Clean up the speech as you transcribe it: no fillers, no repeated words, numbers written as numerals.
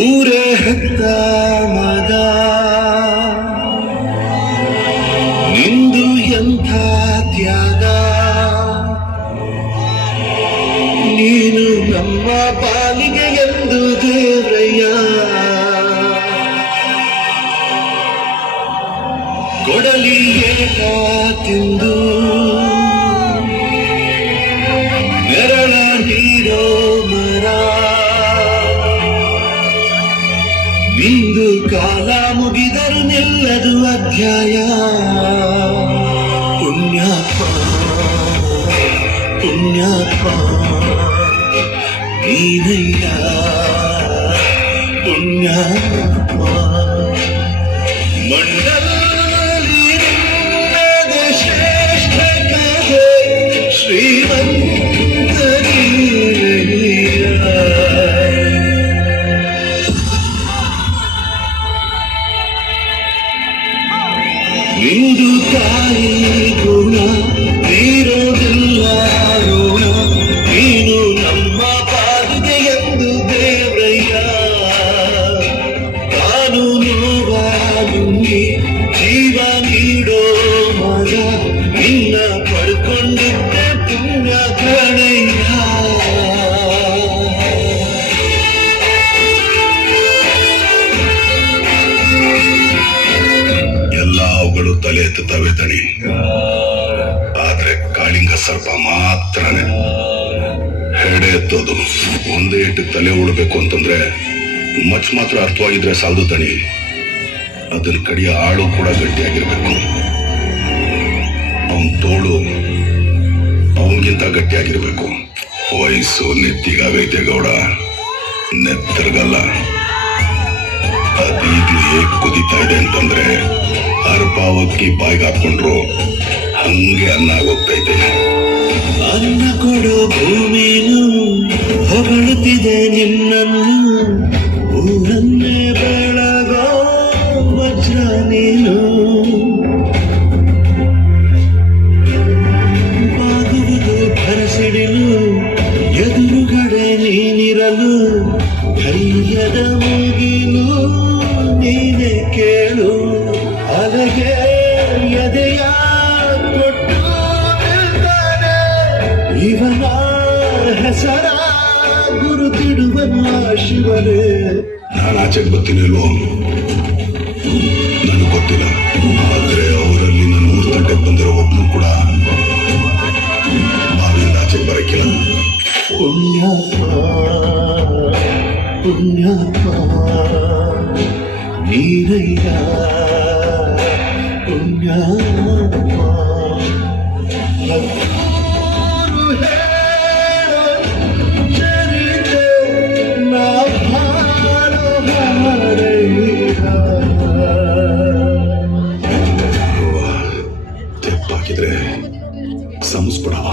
ಊರೇ ಹೆತ್ತ ಮಗ ನಿಂದು ಎಂಥ ತ್ಯಾಗ, ನೀನು ನಮ್ಮ ಪಾಲಿಗೆ ಎಂದು ದೇವ್ರಯ್ಯ, ಕೊಡಲಿ ಏಟ ತಿಂದು ನೆರಳ ನೀಡೋ ಮರ, ನಿಂದು ಕಾಲ ಮುಗಿದರು ನಿಲ್ಲದು ಅಧ್ಯಾಯ. ಪುಣ್ಯಾತ್ಮ ಪುಣ್ಯಾತ್ಮ ನೀನಯ್ಯ ಪುಣ್ಯಾತ್ಮ. ಮಂಡಲದಲ್ಲಿ ನಿನ್ನದೇ ಶ್ರೇಷ್ಠ ಕಥೆ ಶ್ರೀಮಂತ ನೀನಯ್ಯ. ನಿಂದು ತಾಯಿ ಗುಣ ತೀರೋದಿಲ್ಲ ಋಣ, ನೀನು ನಮ್ಮ ಪಾಲಿಗೆ ಎಂದು ದೇವ್ರಯ್ಯ, ತಾನು ನೋವಾಗಿ ಜೀವ ನೀಡೋ ಮಗ, ನಿನ್ನ ಪಡ್ಕೊಂಡಿದ್ದೆ ಪುಣ್ಯ ಕಣಯ್ಯ. ಅವುಗಳು ತಲೆ ಎತ್ತುತ್ತವೆ ದಣಿ, ಆದ್ರೆ ಕಾಳಿಂಗ ಸರ್ಪ ಮಾತ್ರನೇ ಹೆಡೆ ಎತ್ತೋದು. ಒಂದೇ ಇಟ್ಟು ತಲೆ ಉಳಬೇಕು ಅಂತಂದ್ರೆ ಮಚ್ ಮಾತ್ರ ಅರ್ಥವಾಗಿದ್ರೆ ಸಾಲದು ದಣಿ, ಅದನ್ನ ಕಡಿಯ ಆಳು ಕೂಡ ಗಟ್ಟಿಯಾಗಿರ್ಬೇಕು. ಅವನ್ ತೋಳು ಅವನ್ಗಿಂತ ಗಟ್ಟಿಯಾಗಿರ್ಬೇಕು. ವಯಸ್ಸು ನೆತ್ತಿಗಾಗೈತೆ ಗೌಡ, ನೆತ್ತರ್ಗಲ್ಲ. ಅದೀಗ್ಲೂ ಹೇಗ್ ಕುದಿತಾ ಇದೆ ಅಂತಂದ್ರೆ ಅರ್ಪಾವಕ್ಕಿ ಬಾಯಿಗೆ ಹಾಕೊಂಡ್ರು ಹಂಗೆ ಅನ್ನ ಆಗೋಗ್ತೈತೆ. ಅನ್ನ ಕೊಡೋ ಭೂಮಿನು ಹೊಗಳುತ್ತಿದೆ ನಿನ್ನನ್ನು, ಊರನ್ನೇ ಬೆಳಗೋ ವಜ್ರ ನೀನು. ಬಾಗುವುದು ಭರಸಿಡಿಲು ಎದುರುಗಡೆ ನೀನಿರಲು, ಧೈರ್ಯದ ಮುಗಿಲು ನೀನೆ ಕೇಳು. ಅಲಗೆ ಎದೆಯ ಕೊಟ್ಟು ನಿಲ್ತಾನೆ, ಇವನ ಹೆಸರ ಗುರುತಿಡುವನ ಶಿವನೇ. ನಾನು ಆಚೆಗೆ ಬರ್ತೀನಿಲ್ವೋ ನನಗೆ ಗೊತ್ತಿಲ್ಲ, ಆದ್ರೆ ಅವರಲ್ಲಿ ನನ್ನ ಊರು ತಟ್ಟೆಗೆ ಬಂದಿರೋ ಒಬ್ನು ಕೂಡ ಬಾವಿಯಿಂದ ಆಚೆಗೆ ಬರಕ್ಕಿಲ್ಲ. ಪುಣ್ಯಾತ್ಮ ಪುಣ್ಯಾತ್ಮ ನೀನಯ್ಯ ಪುಣ್ಯಾತ್ಮ. ಚರಿತೆ ನಾ ಭಾರೋ ತೆಪ್ಪಾಕಿದ್ರೆ ಸಮಸ್ಬಿಡವ.